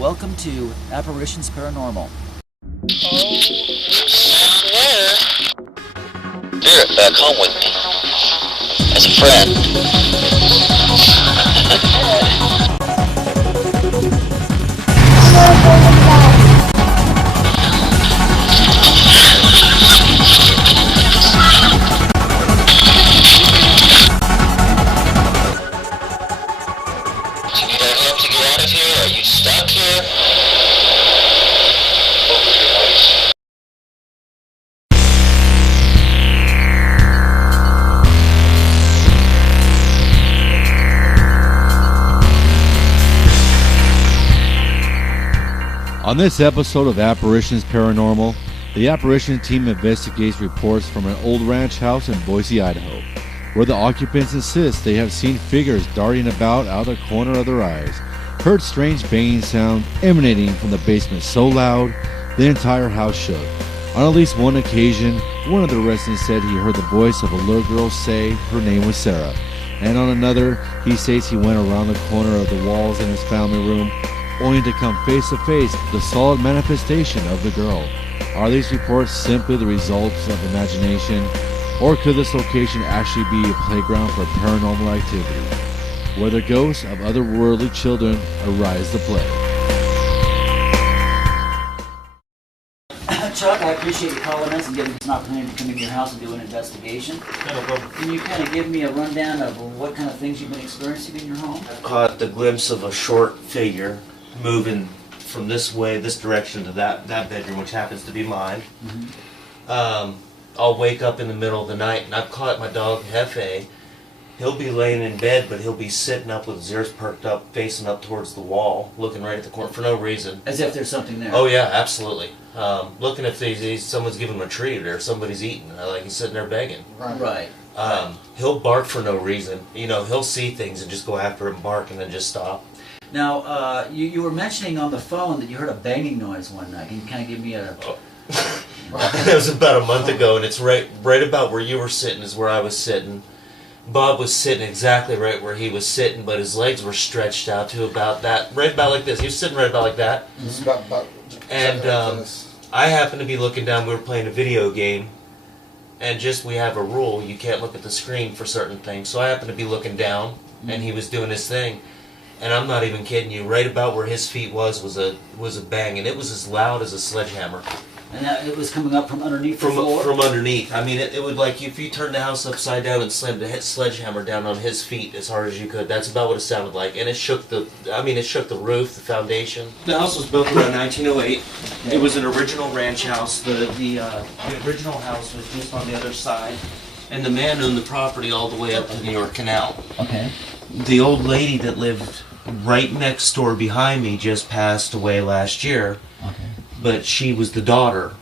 Welcome to Apparitions Paranormal. Oh, swear. Spirit back home with me. As a friend. Do you need our help to get out of here? Are you stuck here? On this episode of Apparitions Paranormal, the Apparition team investigates reports from an old ranch house in Boise, Idaho, where the occupants insist they have seen figures darting about out of the corner of their eyes, heard strange banging sound emanating from the basement so loud the entire house shook. On at least one occasion, one of the residents said he heard the voice of a little girl say her name was Sarah, and on another, he states he went around the corner of the walls in his family room only to come face to face with the solid manifestation of the girl. Are these reports simply the results of imagination, or could this location actually be a playground for paranormal activity, where the ghosts of otherworldly children arise to play? Chuck, I appreciate you calling us and giving us an opportunity to come into your house and do an investigation. No problem. Can you kind of give me a rundown of what kind of things you've been experiencing in your home? I caught the glimpse of a short figure moving from this way, this direction to that bedroom, which happens to be mine. I'll wake up in the middle of the night, and I've caught my dog, Hefe. He'll be laying in bed, but he'll be sitting up with his ears perked up, facing up towards the wall, looking right at the corner for no reason. As if there's something there. Oh yeah, absolutely. Looking if someone's giving him a treat or somebody's eating, like he's sitting there begging. Right. He'll bark for no reason. You know, he'll see things and just go after it and bark and then just stop. Now, you were mentioning on the phone that you heard a banging noise one night. Can you kind of give me a... It was about a month ago, and it's right about where you were sitting is where I was sitting. Bob was sitting exactly right where he was sitting, but his legs were stretched out to about that, right about like this. He was sitting right about like that. And I happened to be looking down. We were playing a video game, and we have a rule: you can't look at the screen for certain things. So I happened to be looking down, and he was doing his thing. And I'm not even kidding you. Right about where his feet was a bang, and it was as loud as a sledgehammer. And it was coming up from underneath the floor? From underneath. I mean, it would, like, if you turned the house upside down and slammed a sledgehammer down on his feet as hard as you could, that's about what it sounded like. And it shook the roof, the foundation. The house was built around 1908. Okay. It was an original ranch house. The original house was just on the other side. And the man owned the property all the way up to the New York Canal. Okay. The old lady that lived right next door behind me just passed away last year. Okay. But she was the daughter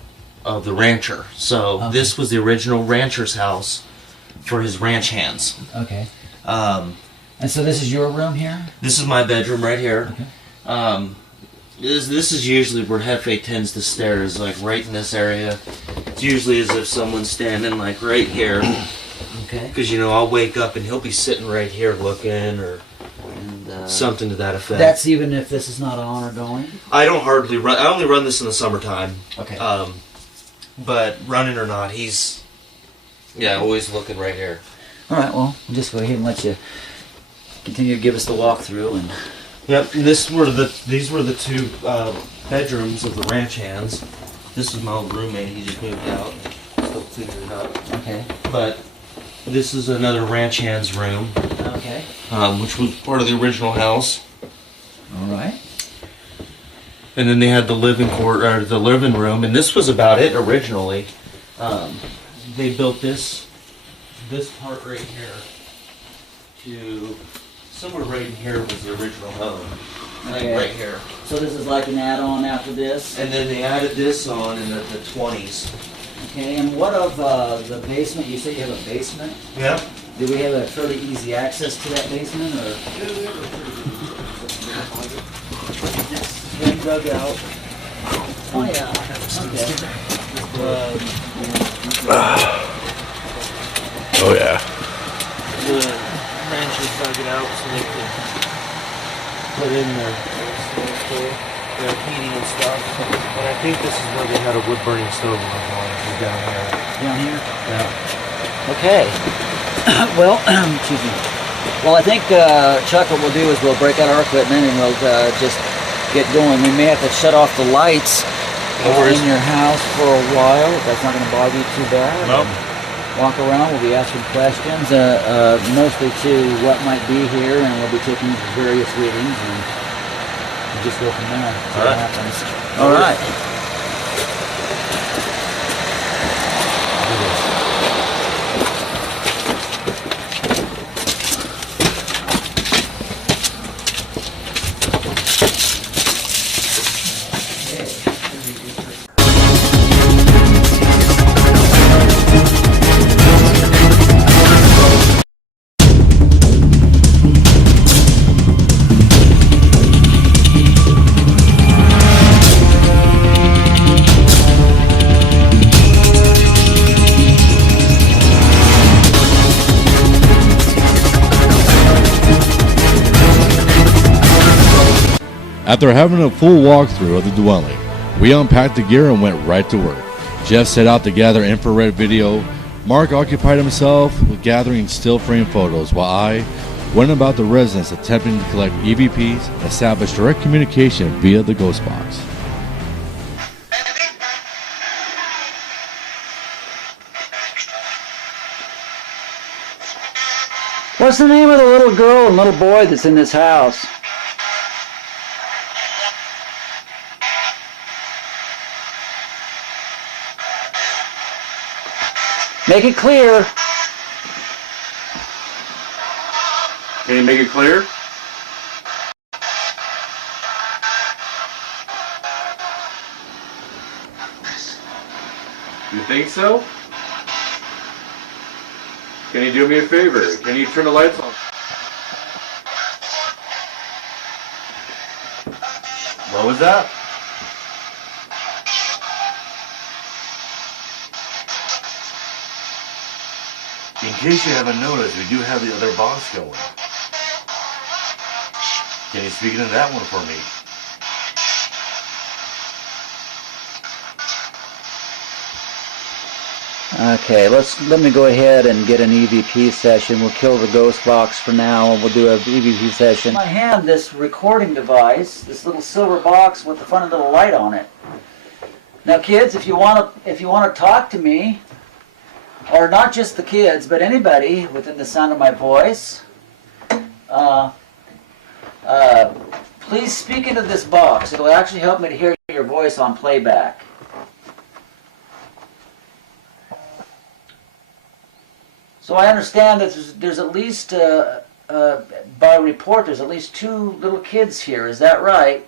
of the rancher. So This was the original rancher's house for his ranch hands. Okay. And so this is your room here? This is my bedroom right here. Okay. This is usually where Hefe tends to stare, is like right in this area. It's usually as if someone's standing like right here. Okay. Because, you know, I'll wake up and he'll be sitting right here looking or something to that effect. That's even if this is not on or going? I only run this in the summertime. Okay. But running or not, he's always looking right here. All right, well, we'll just go ahead and let you continue to give us the walkthrough. And yep, and these were the two bedrooms of the ranch hands. This is my old roommate. He just moved out and still cleaning it up. Okay. But this is another ranch hand's room. Okay. Which was part of the original house. All right. And then they had the living room, and this was about it originally. They built this part right here to somewhere right in here was the original home. Okay. Like right here. So this is like an add-on after this? And then they added this on in the 20s. Okay, and what of the basement? You said you have a basement? Yeah. Do we have a fairly easy access to that basement, or? It's been dug out. Oh yeah. Okay. Oh yeah. The ranchers dug it out so they could put in their store. their heating and stuff. And I think this is where they had a wood burning stove down here. Down here? Yeah. Okay. Well, excuse me. Well, I think, Chuck, what we'll do is we'll break out our equipment and we'll just get going. We may have to shut off the lights in your house for a while. If that's not going to bother you too bad. Nope. Walk around, we'll be asking questions, mostly to what might be here, and we'll be taking various readings, and we'll just go from there. See what happens. All right. After having a full walkthrough of the dwelling, we unpacked the gear and went right to work. Jeff set out to gather infrared video. Mark occupied himself with gathering still frame photos, while I went about the residence attempting to collect EVPs and establish direct communication via the ghost box. What's the name of the little girl and little boy that's in this house? Make it clear. Can you make it clear? You think so? Can you do me a favor? Can you turn the lights on? What was that? In case you haven't noticed, we do have the other box going. Can you speak into that one for me? Okay, let me go ahead and get an EVP session. We'll kill the ghost box for now, and we'll do an EVP session. In my hand, this recording device, this little silver box with the funny little light on it. Now, kids, if you want to talk to me, or not just the kids, but anybody within the sound of my voice, please speak into this box. It'll actually help me to hear your voice on playback. So I understand that there's at least, by report, there's at least 2 little kids here. Is that right?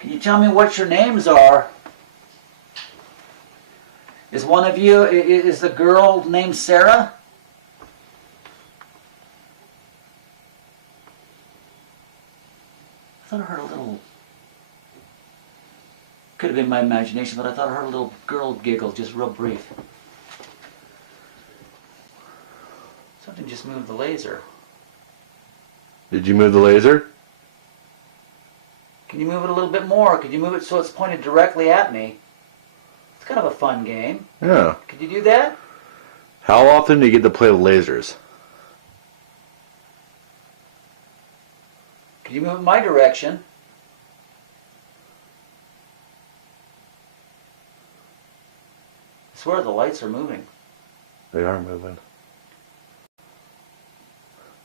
Can you tell me what your names are? Is one of you, is the girl named Sarah? I thought I heard a little, could have been my imagination, but I thought I heard a little girl giggle, just real brief. Something just moved the laser. Did you move the laser? Can you move it a little bit more? Could you move it so it's pointed directly at me? It's kind of a fun game. Yeah. Could you do that? How often do you get to play with lasers? Could you move it my direction? I swear the lights are moving. They are moving.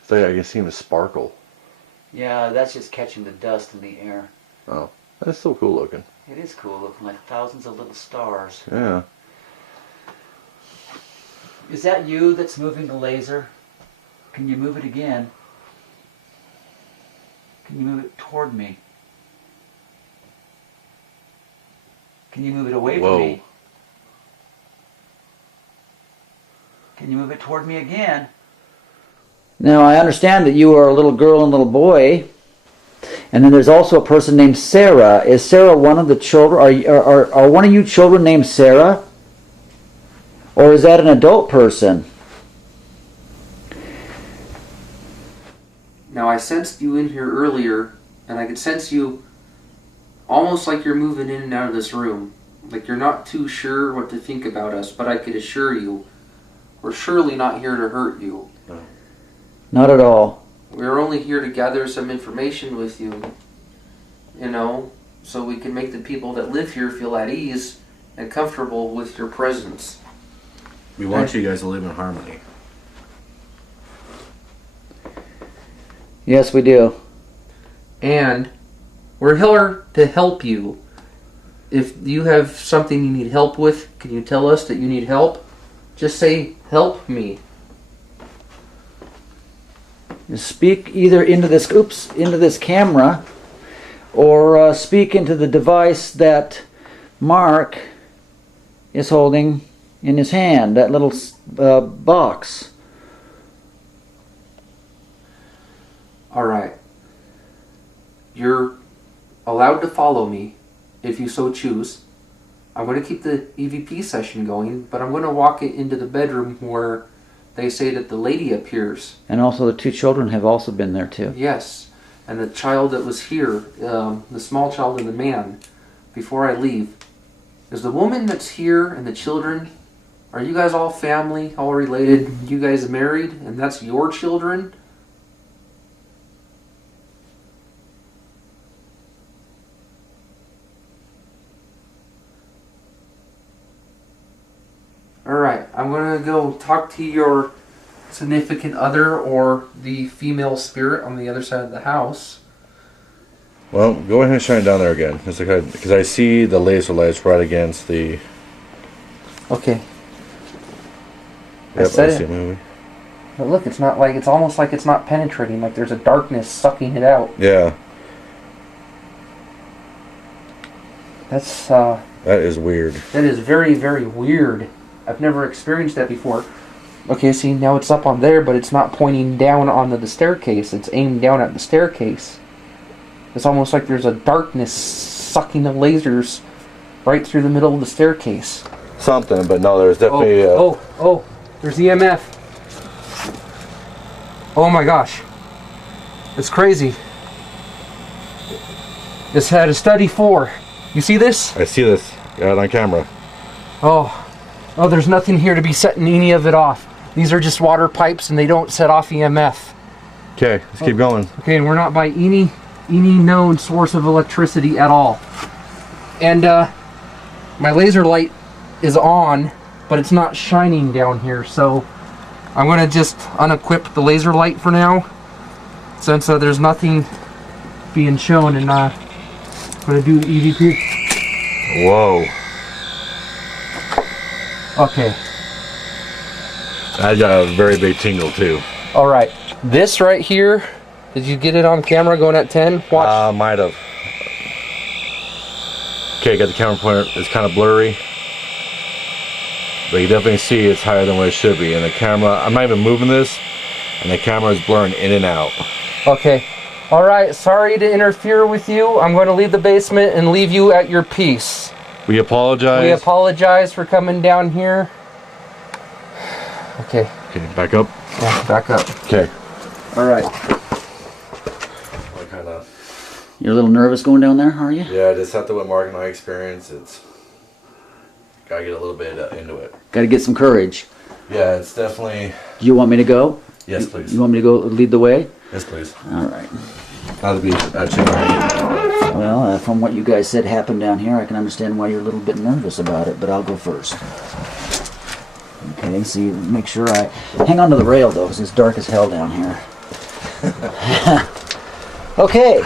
I think I can see them sparkle. Yeah, that's just catching the dust in the air. Oh, that's still cool looking. It is cool, looking like thousands of little stars. Yeah. Is that you that's moving the laser? Can you move it again? Can you move it toward me? Can you move it away from me? Can you move it toward me again? Now, I understand that you are a little girl and little boy. And then there's also a person named Sarah. Is Sarah one of the children? Are one of you children named Sarah? Or is that an adult person? Now, I sensed you in here earlier, and I could sense you almost like you're moving in and out of this room. Like you're not too sure what to think about us, but I could assure you, we're surely not here to hurt you. No. Not at all. We're only here to gather some information with you, you know, so we can make the people that live here feel at ease and comfortable with your presence. We want you guys to live in harmony. Yes, we do. And we're here to help you. If you have something you need help with, can you tell us that you need help? Just say, help me. You speak either into this camera, or speak into the device that Mark is holding in his hand, that little box. Alright. You're allowed to follow me if you so choose. I'm going to keep the EVP session going, but I'm going to walk it into the bedroom where they say that the lady appears. And also the two children have also been there too. Yes. And the child that was here, the small child and the man, before I leave, is the woman that's here and the children, are you guys all family, all related? You guys married, and that's your children? Alright, I'm going to go talk to your significant other or the female spirit on the other side of the house. Well, go ahead and shine it down there again. Because I see the laser lights right against the... Okay. Yep, I said see it. a movie. But look, it's not like, it's almost like it's not penetrating, like there's a darkness sucking it out. Yeah. That's, That is weird. that is very, very weird. I've never experienced that before. Okay, see, now it's up on there, but it's not pointing down onto the staircase. It's aimed down at the staircase. It's almost like there's a darkness sucking the lasers right through the middle of the staircase. Something, but no, there's definitely... There's EMF. Oh my gosh. It's crazy. This had a study 4. You see this? I see this. Got it on camera. Oh, there's nothing here to be setting any of it off. These are just water pipes and they don't set off EMF. Okay, let's keep going. Okay, and we're not by any known source of electricity at all. And my laser light is on, but it's not shining down here, so I'm going to just unequip the laser light for now, since there's nothing being shown, and I'm going to do the EVP. Whoa. Okay. I got a very big tingle too. Alright. This right here, did you get it on camera going at 10? Watch. Might have. Okay, got the camera pointer. It's kind of blurry. But you definitely see it's higher than what it should be. And the camera, I'm not even moving this, and the camera is blurring in and out. Okay. Alright, sorry to interfere with you. I'm going to leave the basement and leave you at your peace. We apologize. We apologize for coming down here. Okay. Okay, back up. Yeah, back up. Okay. Alright. Kind of. You're a little nervous going down there, are you? Yeah, just after what Mark and I experienced, it's gotta get a little bit into it. Got to get some courage. Yeah, it's definitely. Do you want me to go? Yes, please. You want me to go lead the way? Yes, please. All right. Not to be actually. Well, from what you guys said happened down here, I can understand why you're a little bit nervous about it, but I'll go first. Okay, so you make sure I hang on to the rail though, because it's dark as hell down here. Okay.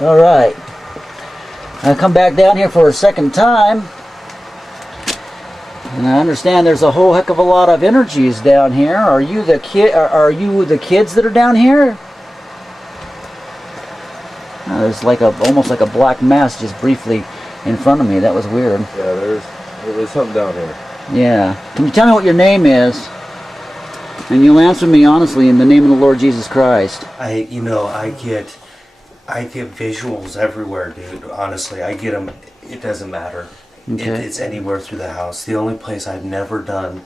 All right. I come back down here for a second time, and I understand there's a whole heck of a lot of energies down here. Are you the kid? Are you the kids that are down here? There's like almost like a black mass just briefly in front of me. That was weird. Yeah, there's something down here. Yeah. Can you tell me what your name is? And you'll answer me honestly in the name of the Lord Jesus Christ. I get visuals everywhere, dude. Honestly, I get them. It doesn't matter. Okay. It's anywhere through the house. The only place I've never done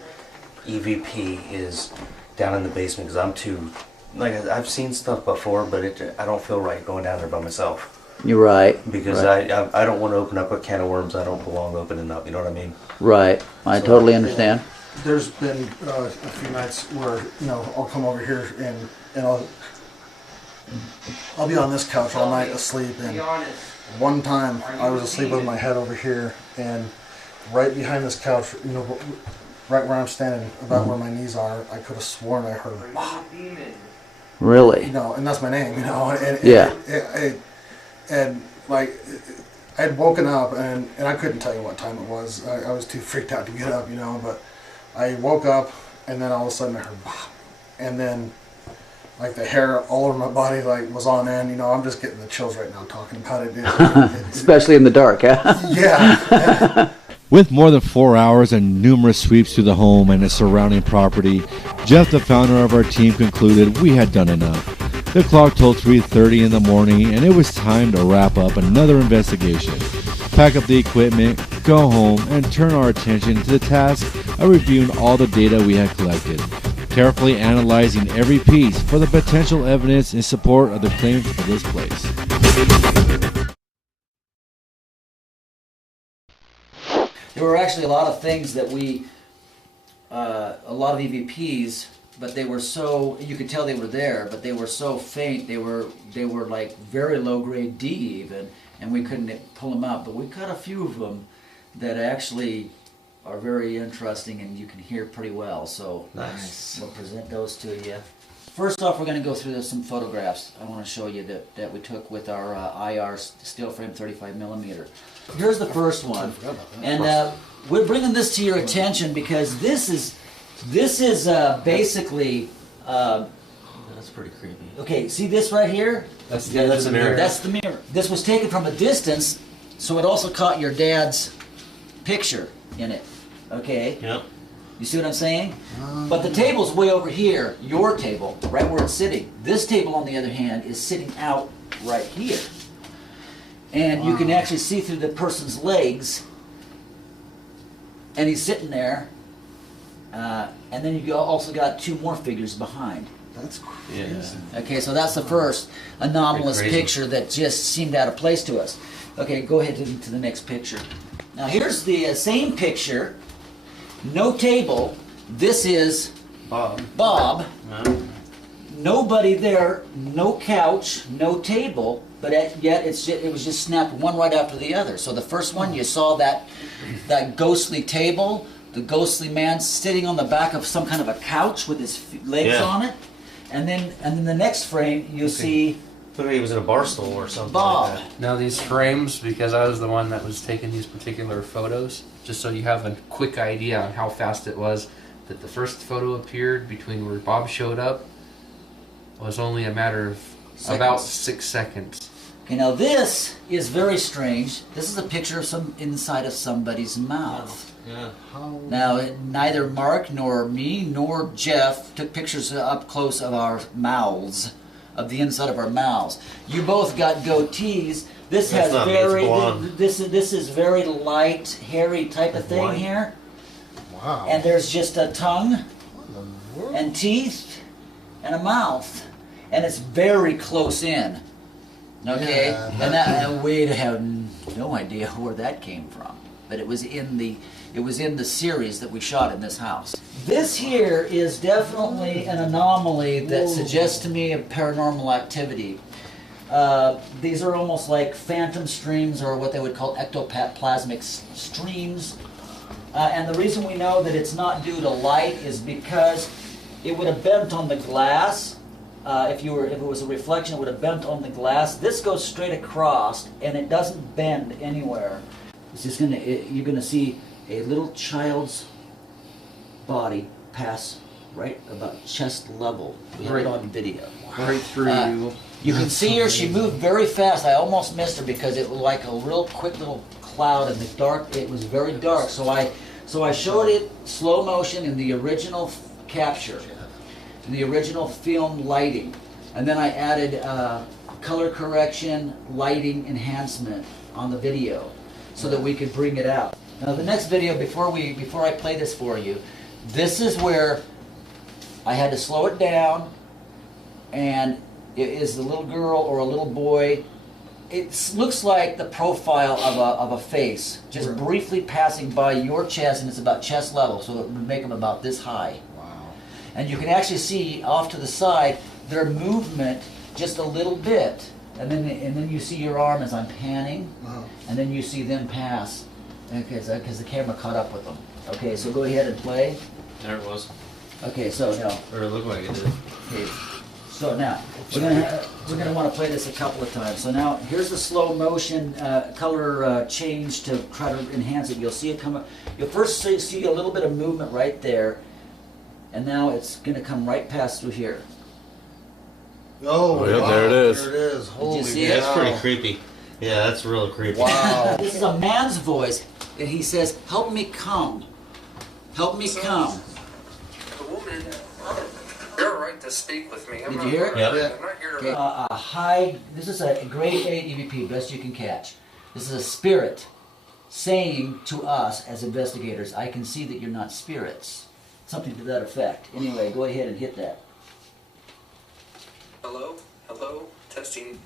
EVP is down in the basement because I'm too, like, I've seen stuff before, but I don't feel right going down there by myself. You're right. Because right. I don't want to open up a can of worms I don't belong opening up, you know what I mean? Right. I totally understand. There's been a few nights where, you know, I'll come over here and I'll be on this couch all night asleep, and one time I was asleep with my head over here, and right behind this couch, you know, right where I'm standing, about where my knees are, I could have sworn I heard Bob. Really? You know, and that's my name, you know. And, yeah. And like, I had woken up, and I couldn't tell you what time it was. I was too freaked out to get up, you know, but I woke up, and then all of a sudden I heard Bob. And then, like, the hair all over my body, like, was on end. You know, I'm just getting the chills right now talking about it. Especially in the dark, huh? Yeah. With more than 4 hours and numerous sweeps through the home and its surrounding property, Geoff, the founder of our team, concluded we had done enough. The clock told 3:30 in the morning, and it was time to wrap up another investigation. Pack up the equipment, go home, and turn our attention to the task of reviewing all the data we had collected, carefully analyzing every piece for the potential evidence in support of the claims of this place. There were actually a lot of things that a lot of EVPs, but they were so, you could tell they were there, but they were so faint, they were like very low grade D even, and we couldn't pull them out. But we got a few of them that actually are very interesting and you can hear pretty well. So nice. We'll present those to you. First off, we're going to go through some photographs I want to show you that we took with our IR steel frame 35mm. Here's the first one, and we're bringing this to your attention because this is basically. That's pretty creepy. Okay, see this right here? That's the mirror. That's the mirror. This was taken from a distance, so it also caught your dad's picture in it. Okay. Yep. You see what I'm saying? But the table's way over here, your table, right where it's sitting. This table, on the other hand, is sitting out right here. And you can actually see through the person's legs. And he's sitting there. And then you also got two more figures behind. That's crazy. Yeah. Okay, so that's the first anomalous picture that just seemed out of place to us. Okay, go ahead to the next picture. Now here's the same picture. No table. This is Bob. Nobody there. No couch. No table. But yet it was just snapped one right after the other. So the first one you saw that ghostly table, the ghostly man sitting on the back of some kind of a couch with his legs on it, and then the next frame you see. Look like he was in a bar stool or something. Bob. Like that. Now these frames, because I was the one that was taking these particular photos, just so you have a quick idea on how fast it was, that the first photo appeared between where Bob showed up was only a matter of about 6 seconds. Okay, now this is very strange. This is a picture of some inside of somebody's mouth. Yeah. Now, neither Mark nor me nor Geoff took pictures up close of our mouths, of the inside of our mouths. You both got goatees. This has not me, it's very blonde. this is very light, hairy type of thing here. Wow. And there's just a tongue and teeth and a mouth, and it's very close in. Okay, Yeah. and we'd have no idea where that came from, but it was in the series that we shot in this house. This here is definitely an anomaly that suggests to me a paranormal activity. These are almost like phantom streams, or what they would call ectoplasmic streams. And the reason we know that it's not due to light is because it would have bent on the glass. If it was a reflection, it would have bent on the glass. This goes straight across, and it doesn't bend anywhere. It's just you're gonna see a little child's body pass right about chest level. We have it on video. Right through. You can see her. She moved very fast. I almost missed her because it was like a real quick little cloud in the dark. It was very dark. So I showed it slow motion in the original capture, in the original film lighting, and then I added color correction, lighting enhancement on the video, so that we could bring it out. Now the next video, before I play this for you, this is where I had to slow it down, and it is the little girl or a little boy. It looks like the profile of a face, just briefly passing by your chest, and it's about chest level, so it would make them about this high. Wow. And you can actually see off to the side their movement just a little bit, and then you see your arm as I'm panning, and then you see them pass, because the camera caught up with them. Okay, so go ahead and play. There it was. Okay, so now. Or it looked like it did. Okay. So now, we're gonna want to play this a couple of times. So now, here's the slow motion color change to try to enhance it. You'll see it come up. You'll first see a little bit of movement right there, and now it's gonna come right past through here. Oh, yeah, wow. there it is. There it is. Holy see cow. it? That's pretty creepy. Yeah, that's real creepy. Wow. This is a man's voice, and he says, "Help me come. Help me come." The woman, you're right to speak with me. Did you hear it? Yep. I'm not here to Okay, a high, this is a grade 8 EVP, best you can catch. This is a spirit saying to us as investigators, I can see that you're not spirits. Something to that effect. Anyway, go ahead and hit that. Hello? Hello? Testing.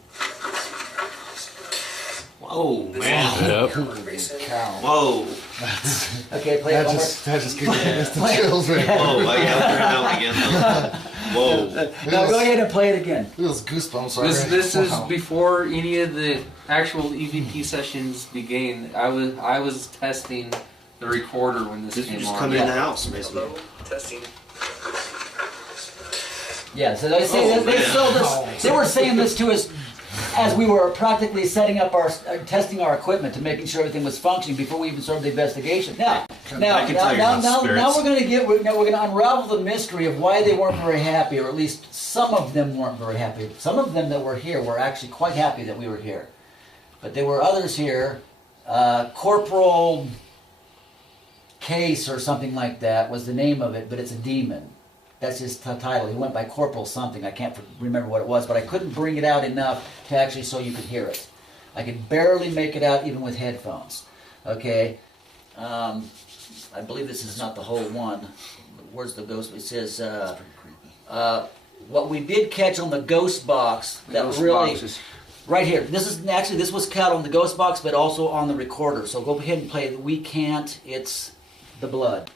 Whoa, man. Yep. Marc Mason. Whoa. Okay, play it one more. That just gives me instant chills, man. Whoa, I got to out again. Whoa. Now go ahead and play it again. It was goosebumps. Right This is Wow. before any of the actual EVP sessions began. I was testing the recorder when this came on. in the house, basically. Hello? Testing. Yeah, so they say they were saying this to us as we were practically setting up testing our equipment to making sure everything was functioning before we even started the investigation. Now we're gonna unravel the mystery of why they weren't very happy, or at least some of them weren't very happy. Some of them that were here were actually quite happy that we were here, but there were others here. Corporal Case or something like that was the name of it, but it's a demon. That's his title. He went by Corporal something. I can't remember what it was, but I couldn't bring it out enough to actually so you could hear it. I could barely make it out even with headphones. Okay, I believe this is not the whole one. Where's the ghost? It says what we did catch on the ghost box. That Ghost really boxes. right here. This was caught on the ghost box, but also on the recorder. So go ahead and play it. We can't. It's the blood.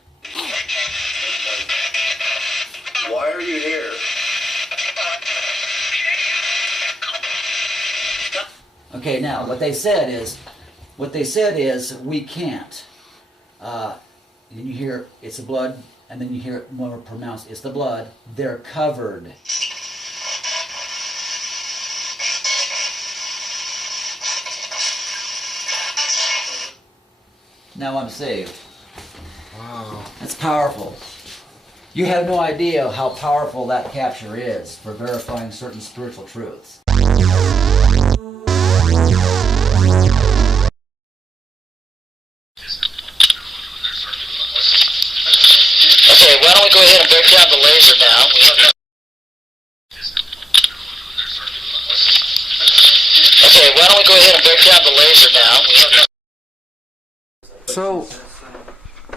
Why are you here? Okay, now what they said is we can't. And you hear it's the blood, and then you hear it more pronounced. It's the blood. They're covered. Now I'm saved. Wow. That's powerful. You have no idea how powerful that capture is for verifying certain spiritual truths. Okay, why don't we go ahead and break down the laser now? Okay, why don't we go ahead and break down the laser now? So,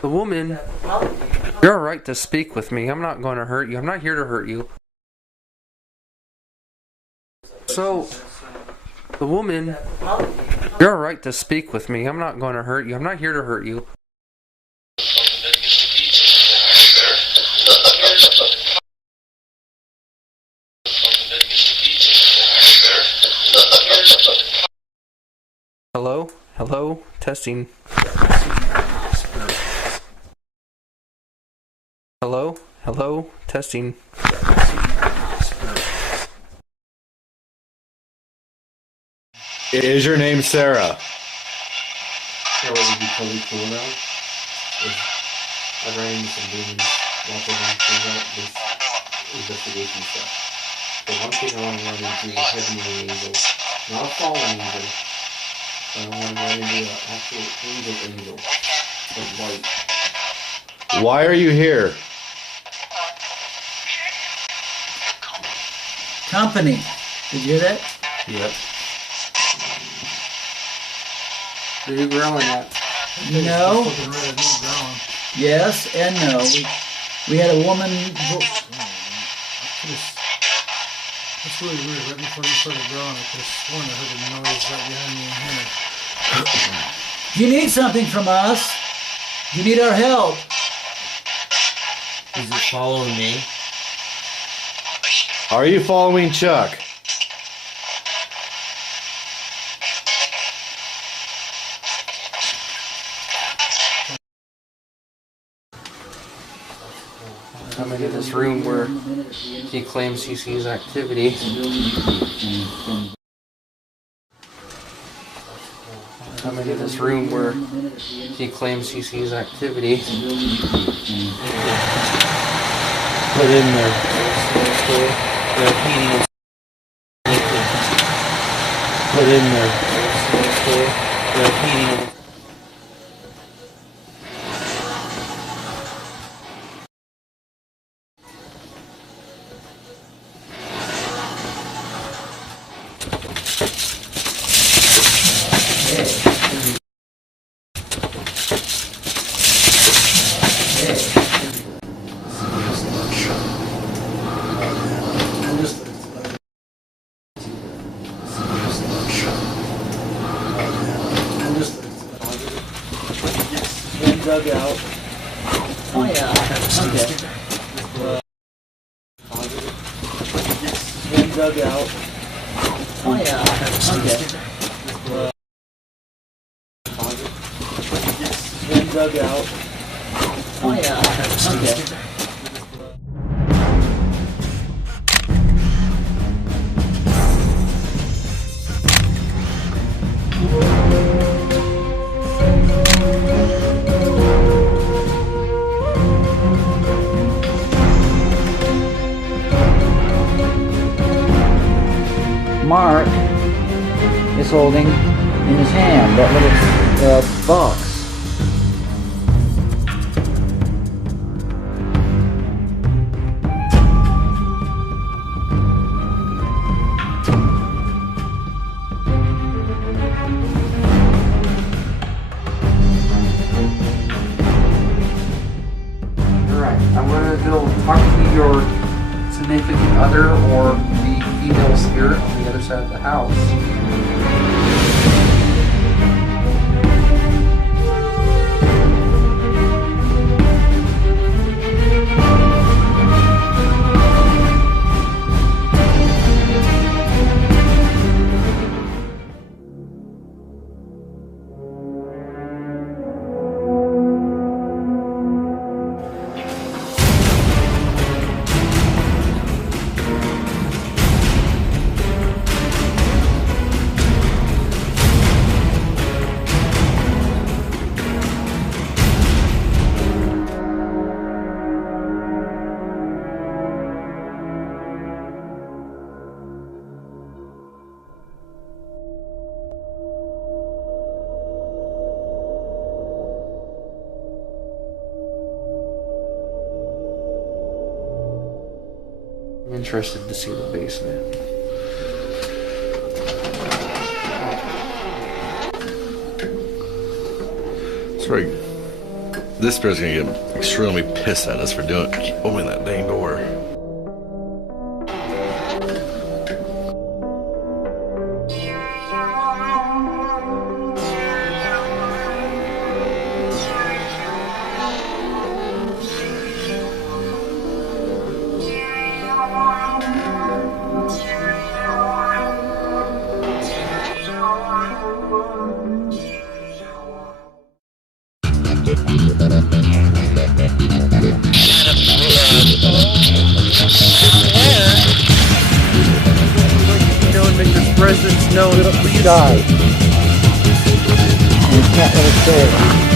the woman, you're right to speak with me. I'm not going to hurt you. I'm not here to hurt you. So, the woman, you're right to speak with me. I'm not going to hurt you. I'm not here to hurt you. Hello? Hello? Testing. Hello? Hello? Testing. Is your name Sarah? What would be totally cool now is I ran into some demons watching them throughout this investigation stuff. The one thing I want to run into is a heavenly angel. Not a fallen angel, but I want to run into an actual angel. Of light. Why are you here? Company. Did you hear that? Yep. Where are you growing at? No. It's looking red, it's brown. Yes and no. We had a woman. That's really weird. Right before you started growing, I could have sworn I heard a noise right behind me in here. Do you need something from us? Do you need our help? Is it following me? Are you following Chuck? I'm in this room where he claims he sees activity. I'm in this room where he claims he sees activity. Put in there. They're repeating. Put in there. They're repeating. Dug out. Oh yeah. Okay. Dug out. Oh yeah. Okay. Dug out. Oh yeah. Okay. Mark is holding in his hand that little box. Alright, I'm gonna go talk to your significant other or the female spirit on the other side of the house. I'm interested to see the basement. Sorry. This spirit's gonna get extremely pissed at us for opening that dang door. Presidents know that we die. And you can't really say it.